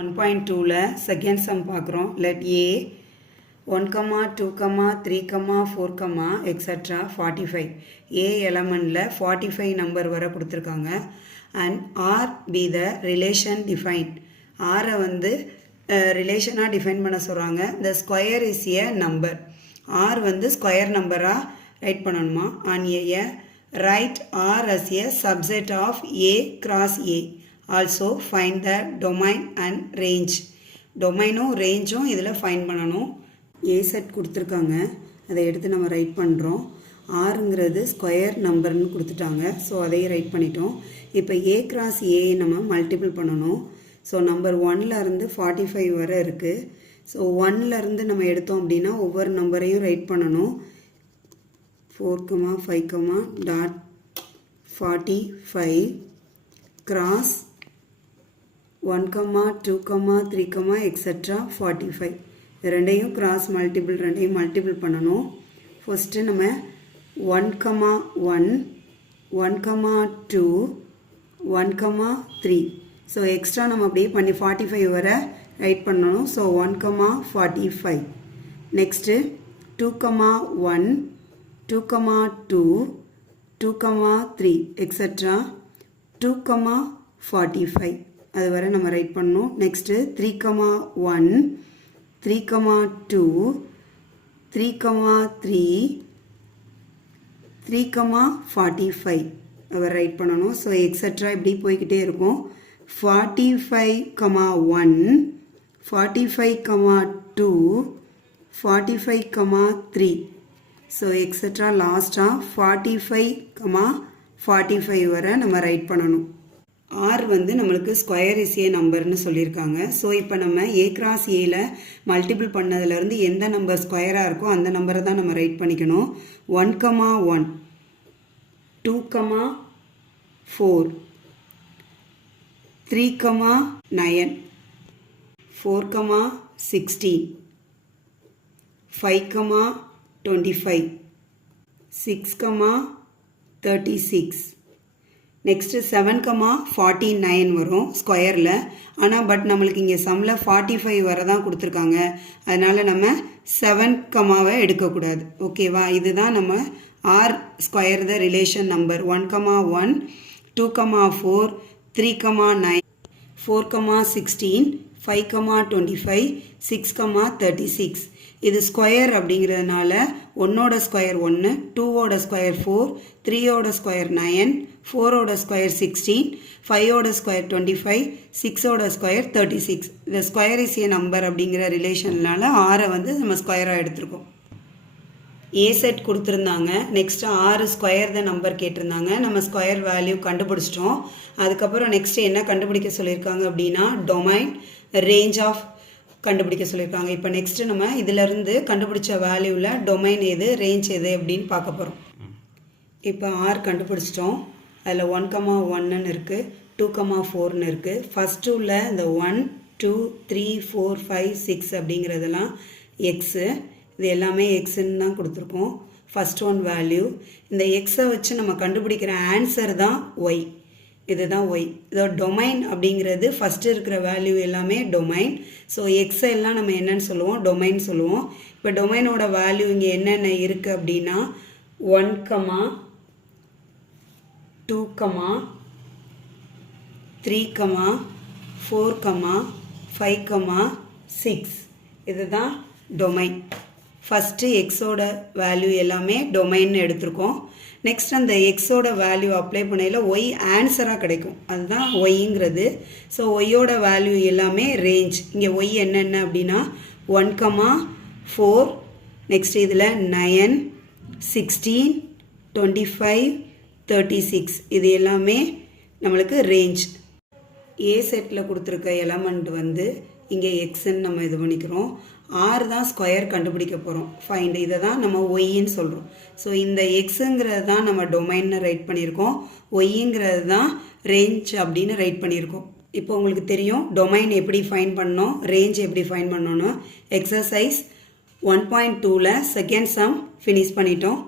1.2ல second sum பார்க்குறோம். Let A 1, 2, 3, 4, extra 45 A எலமெண்டில் 45 number வர கொடுத்துருக்காங்க. And R be the relation define. ஆரை வந்து ரிலேஷனாக டிஃபைன் பண்ண சொல்கிறாங்க. The square is a number. R வந்து ஸ்கொயர் நம்பராக ரைட் பண்ணணுமா. On A right R as a subset of A cross A. Also find the domain and range. டொமைனும் ரேஞ்சும் இதில் ஃபைண்ட் பண்ணணும். ஏ செட் கொடுத்துருக்காங்க, அதை எடுத்து நம்ம ரைட் பண்ணுறோம். ஆறுங்கிறது ஸ்கொயர் நம்பர்னு கொடுத்துட்டாங்க, ஸோ அதையும் ரைட் பண்ணிட்டோம். இப்போ ஏ கிராஸ் ஏ நம்ம மல்டிபிள் பண்ணணும். ஸோ நம்பர் 1லேருந்து 45 வரை இருக்குது. ஸோ 1லேருந்து நம்ம எடுத்தோம் அப்படின்னா ஒவ்வொரு நம்பரையும் ரைட் பண்ணணும். 4, 5, டாட் 45 கிராஸ் 1, 2, 3, எக்ஸட்ரா 45. ரெண்டையும் கிராஸ் மல்டிபிள், ரெண்டையும் மல்டிபிள் பண்ணணும். ஃபஸ்ட்டு நம்ம 1, 1, 1, 2, 1, 3. ஸோ எக்ஸ்ட்ரா நம்ம அப்படியே பண்ணி 45 வரை ரைட் பண்ணணும். ஸோ 1, 45. Next 2, 1, 2, 2, 2, 3, extra 2, 45. அது வரை நம்ம ரைட் பண்ணணும். நெக்ஸ்ட்டு 3, 1, 3, 2, 3, 3, 3, 45 அவர் ரைட் பண்ணணும். ஸோ எக்ஸட்ரா இப்படி போய்கிட்டே இருக்கும். 45, 1, 45, 2, 45, 3. ஸோ எக்ஸட்ரா லாஸ்ட்டாக 45, 45 வரை நம்ம ரைட் பண்ணணும். ஆர் வந்து நம்மளுக்கு ஸ்கொயர் இஸ் ஏ நம்பர்னு சொல்லியிருக்காங்க. ஸோ இப்போ நம்ம ஏ கிராஸ் ஏல மல்டிபிள் பண்ணதுலேருந்து எந்த நம்பர் ஸ்கொயராக இருக்கோ அந்த நம்பரை தான் நம்ம ரைட் பண்ணிக்கணும். 1, 1, 2, 4, 3, 9, 4, 16, 5, 25, 6, 36. நெக்ஸ்ட்டு 7, 49 வரும் ஸ்கொயரில். ஆனால் பட் நம்மளுக்கு இங்கே சம்மில் 45 வரை தான் கொடுத்துருக்காங்க. அதனால் நம்ம 7 எடுக்கக்கூடாது. ஓகேவா? இதுதான் நம்ம R square the relation number. 1, 1, 2, 4, 3, 9, 4, 16, 5, 25, 6, 36. இது ஸ்கொயர் அப்படிங்கிறதுனால 1ஓட ஸ்கொயர் 1, 2ஓட ஸ்கொயர் 4, 3ஓட ஸ்கொயர் 9, 4ஓட ஸ்கொயர் 16, 5ஓட ஸ்கொயர் 25, 6ஓட ஸ்கொயர் 36. இந்த ஸ்கொயர் இஸ் ஏ நம்பர் அப்படிங்கிற ரிலேஷன்னால ஆரை வந்து நம்ம ஸ்கொயராக எடுத்திருக்கோம். ஏ செட் கொடுத்துருந்தாங்க. நெக்ஸ்ட்டு ஆறு ஸ்கொயர் த நம்பர் கேட்டிருந்தாங்க. நம்ம ஸ்கொயர் வேல்யூ கண்டுபிடிச்சிட்டோம். அதுக்கப்புறம் நெக்ஸ்ட்டு என்ன கண்டுபிடிக்க சொல்லியிருக்காங்க அப்படின்னா டொமைன், ரேஞ்ச் ஆஃப் கண்டுபிடிக்க சொல்லியிருக்காங்க. இப்போ நெக்ஸ்ட்டு நம்ம இதிலேருந்து கண்டுபிடிச்ச வேல்யூவில் டொமைன் எது, ரேஞ்ச் எது அப்படின்னு பார்க்க போகிறோம். இப்போ ஆர் கண்டுபிடிச்சிட்டோம். அதில் 1, 1ன்னு இருக்குது, 2, 4ன்னு இருக்குது. ஃபஸ்ட்டு உள்ள இந்த 1, 2, 3, 4, 5, 6 அப்படிங்கிறதெல்லாம் எக்ஸு. இது எல்லாமே எக்ஸுன்னு தான் கொடுத்துருக்கோம். First one value. இந்த எக்ஸை வச்சு நம்ம கண்டுபிடிக்கிற ஆன்சர் தான் ஒய். இதுதான் ஒய். இதோட டொமைன் அப்படிங்கிறது ஃபஸ்ட்டு இருக்கிற வேல்யூ எல்லாமே டொமைன். ஸோ எக்ஸ் எல்லாம் நம்ம என்னன்னு சொல்லுவோம், டொமைன் சொல்லுவோம். இப்போ டொமைனோட வேல்யூ இங்கே என்னென்ன இருக்குது அப்படின்னா 1, 2, 3, 4, 5, 6. இதுதான் டொமைன். ஃபஸ்ட்டு எக்ஸோட வேல்யூ எல்லாமே டொமைன்னு எடுத்திருக்கோம். நெக்ஸ்ட் அந்த எக்ஸோட வேல்யூ அப்ளை பண்ணையில் ஒய் ஆன்சராக கிடைக்கும். அதுதான் ஒய்ங்கிறது. ஸோ ஒய்யோட வேல்யூ எல்லாமே ரேஞ்ச். இங்கே ஒய் என்னென்ன அப்படின்னா 1, 4, நெக்ஸ்ட் இதில் 9, 16, 25, 36. இது எல்லாமே நம்மளுக்கு ரேஞ்ச். ஏ செட்டில் கொடுத்துருக்க எலமெண்ட் வந்து இங்கே எக்ஸ்ன்னு நம்ம இது பண்ணிக்கிறோம். ஆறு தான் ஸ்கொயர் கண்டுபிடிக்க போகிறோம். ஃபைண்ட். இதை தான் நம்ம ஒய்ன்னு சொல்கிறோம். ஸோ இந்த எக்ஸுங்கிறது தான் நம்ம டொமைன்னு ரைட் பண்ணியிருக்கோம். ஒய்ங்கிறது தான் ரேஞ்ச் அப்படின்னு ரைட் பண்ணியிருக்கோம். இப்போ உங்களுக்கு தெரியும் டொமைன் எப்படி ஃபைண்ட் பண்ணணும், ரேஞ்ச் எப்படி ஃபைண்ட் பண்ணணும். எக்ஸசைஸ் 1.2ல செகண்ட் சம் ஃபினிஷ் பண்ணிட்டோம்.